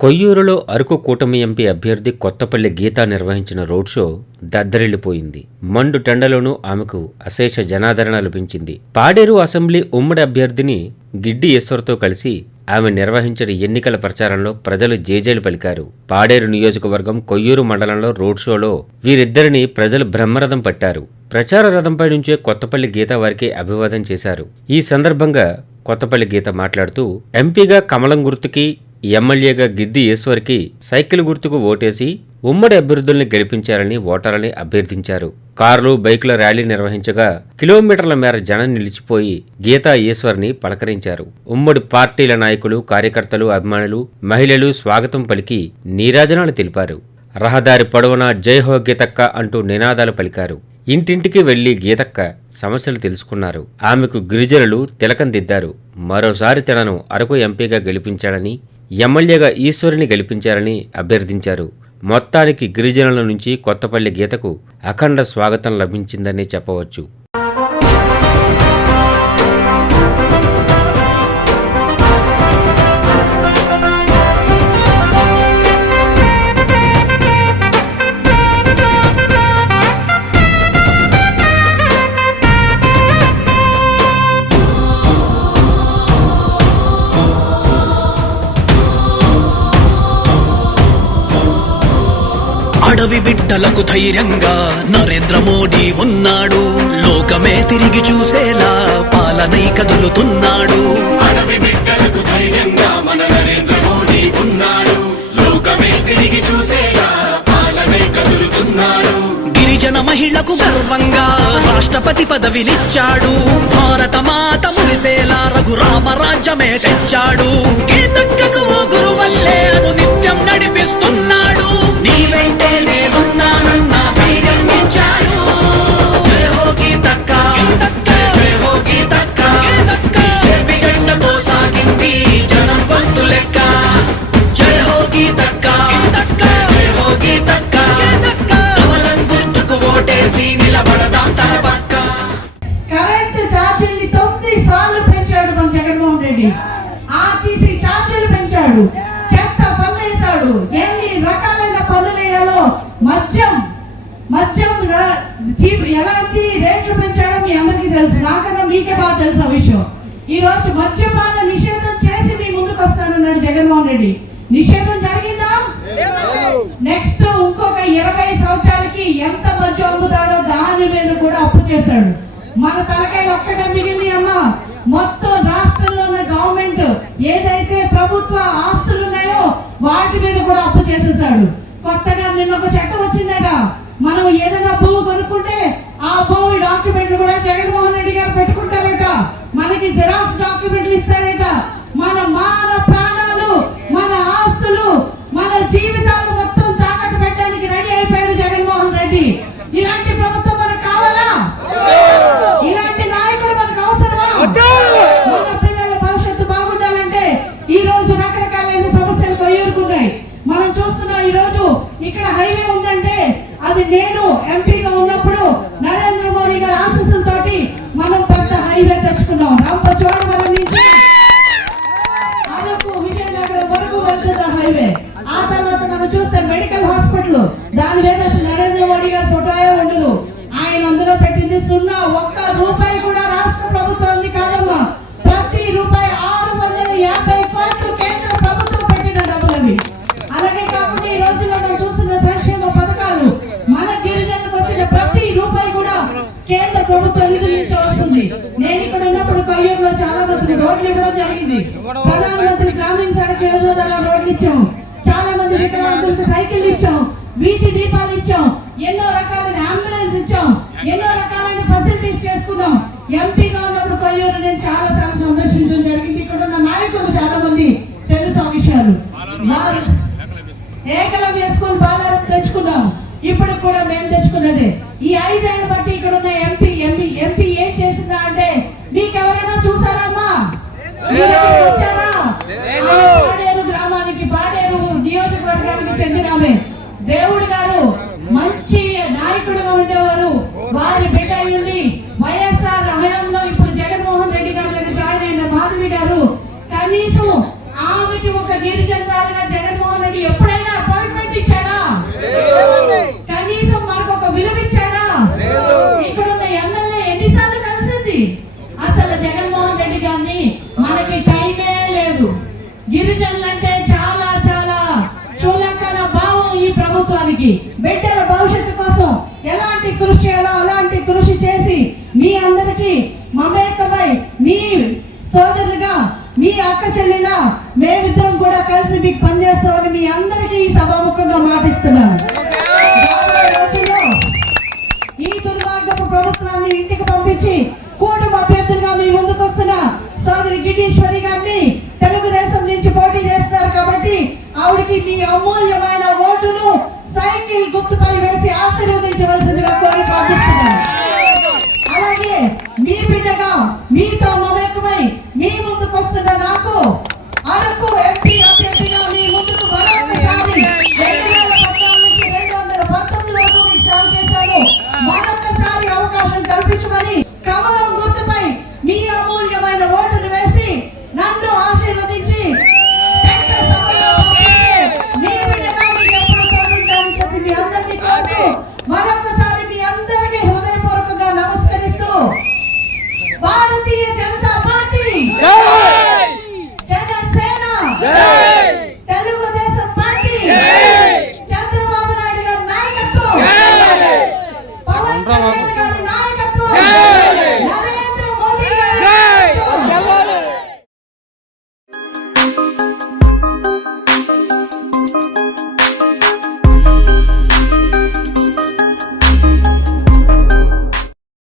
కొయ్యూరులో అరకు కూటమి ఎంపీ అభ్యర్థి కొత్తపల్లి గీత నిర్వహించిన రోడ్ షో దద్దరిల్లిపోయింది. మండు టెండలోనూ ఆమెకు అశేష జనాదరణ లభించింది పాడేరు అసెంబ్లీ ఉమ్మడి అభ్యర్థిని గిడ్డి ఈశ్వర్తో కలిసి ఆమె నిర్వహించిన ఎన్నికల ప్రచారంలో ప్రజలు జేజేలు పలికారు. పాడేరు నియోజకవర్గం కొయ్యూరు మండలంలో రోడ్ షోలో వీరిద్దరిని ప్రజలు బ్రహ్మరథం పట్టారు. ప్రచార రథంపై నుంచే కొత్తపల్లి గీత వారికి అభివాదం చేశారు. ఈ సందర్భంగా కొత్తపల్లి గీత మాట్లాడుతూ ఎంపీగా కమలం గుర్తుకి ఎమ్మెల్యేగా గిద్ది ఈశ్వర్కి సైకిల్ గుర్తుకు ఓటేసి ఉమ్మడి అభ్యర్థుల్ని గెలిపించారని ఓటర్లని అభ్యర్థించారు. కార్లు బైకుల ర్యాలీ నిర్వహించగా కిలోమీటర్ల మేర జనం నిలిచిపోయి గీతా ఈశ్వర్ని పలకరించారు. ఉమ్మడి పార్టీల నాయకులు కార్యకర్తలు అభిమానులు మహిళలు స్వాగతం పలికి నీరాజనాలు తెలిపారు. రహదారి పొడవునా జై హో గీతక్క అంటూ నినాదాలు పలికారు. ఇంటింటికి వెళ్ళి గీతక్క సమస్యలు తెలుసుకున్నారు. ఆమెకు గిరిజనులు తిలకం దిద్దారు. మరోసారి తనను అరకు ఎంపీగా గెలిపించాడని ఎమ్మెల్యేగా ఈశ్వరిని గెలిపించారని అభ్యర్థించారు. మొత్తానికి గిరిజనుల నుంచి కొత్తపల్లి గీతకు అఖండ స్వాగతం లభించిందని చెప్పవచ్చు. అడవి బిడ్డలకు ధైర్యంగా నరేంద్ర మోడీ ఉన్నాడు. లోకమే తిరిగి చూసేలా పాలనై కదులుతున్నాడు. అడవి బిడ్డలకు ధైర్యంగా మన నరేంద్ర మోడీ ఉన్నాడు. లోకమే తిరిగి చూసేలా పాలనే కదులుతున్నాడు. గిరిజన మహిళకు గర్వంగా రాష్ట్రపతి పదవినిచ్చాడు. భారత మాత మురిసేలా రఘురామ రాజ్యమే తెచ్చాడు. గీతక్కకు గురువల్లే అను నిత్యం నడిపిస్తున్నాడు. నీ చేశాడు చెత్త పనులు వేశాడు ఎన్ని రకాలైన పనులు వేయాలో మద్యం మద్యం ఎలాంటి రేట్లు పెంచాడో మీ అందరికీ తెలుసు. నాకన్నా మీకే బాగా తెలుసు ఆ విషయం. ఈ రోజు మద్యపాన నిషేధం చేసి మీ ముందుకు వస్తానన్నాడు జగన్మోహన్ రెడ్డి. నిషేధం జరిగిందా? నెక్స్ట్ ఇంకొక ఇరవై సంవత్సరాలకి ఎంత మద్యం అమ్ముతాడో దాని మీద కూడా అప్పు చేశాడు. మన తలకాయ ఒక్కటే మిగిలిన అమ్మా. అప్పు కొత్తగా నిన్న ఒక చట్టం వచ్చిందట. మనం ఏదైనా భూమి కొనుక్కుంటే ఆ భూమి డాక్యుమెంట్లు కూడా జగన్మోహన్ రెడ్డి గారు పెట్టుకుంటారట. మనకి జిరాక్స్ డాక్యుమెంట్లు ఇస్తారట. మన మానవ ఎంపీగా ఉన్నప్పుడు నరేంద్ర మోడీ గారి ఆశీస్సులతోటి మనం పెద్ద హైవే తెచ్చుకున్నాం. రాంపచోడవరం నుంచి అరకు విజయనగరం వరకు వెళ్తుంది హైవే. ఆ తర్వాత మనం చూస్తే మెడికల్ హాస్పిటల్. దాని మీద అసలు నరేంద్ర మోడీ గారి ఫోటోయే ఉండదు. ఆయన అందులో పెట్టింది సున్నా ఒక్క రూపాయి కూడా రాష్ట్ర ప్రభుత్వం ప్రభుత్వ నిధుల నుంచి వస్తుంది. నేను ఇక్కడ ఉన్నప్పుడు కయ్యూరులో చాలా మంది రోడ్లు ఇవ్వడం జరిగింది. ప్రధానమంత్రి గ్రామీణ సడక్ యోజన ద్వారా రోడ్లు ఇచ్చాం చాలా మంది వికలాంగులకు సైకిల్ ఇచ్చాం వీధి దీపాలు ఇచ్చాం ఎన్నో రకాలైన అంబులెన్స్ ఇచ్చాం ఎన్నో రకాలైన ఫెసిలిటీస్ చేసుకున్నాం. ఎంపీగా ఉన్నప్పుడు కొయ్యూరు నేను చాలా సార్లు సందర్శించడం జరిగింది. ఇక్కడ ఉన్న నాయకులు చాలా మంది తెలుసు ఆ విషయాలు? వారు ఏకలవ్య బాలారం తెచ్చుకున్నాం ఇప్పుడు కూడా మేము తెచ్చుకున్నదే. ఈ ఐదు మీ కృషి చేయాలో అలాంటి కృషి చేసి సైకిల్ గుర్తుపై వేసి ఆశీర్వదించవలసిందిగా కోరు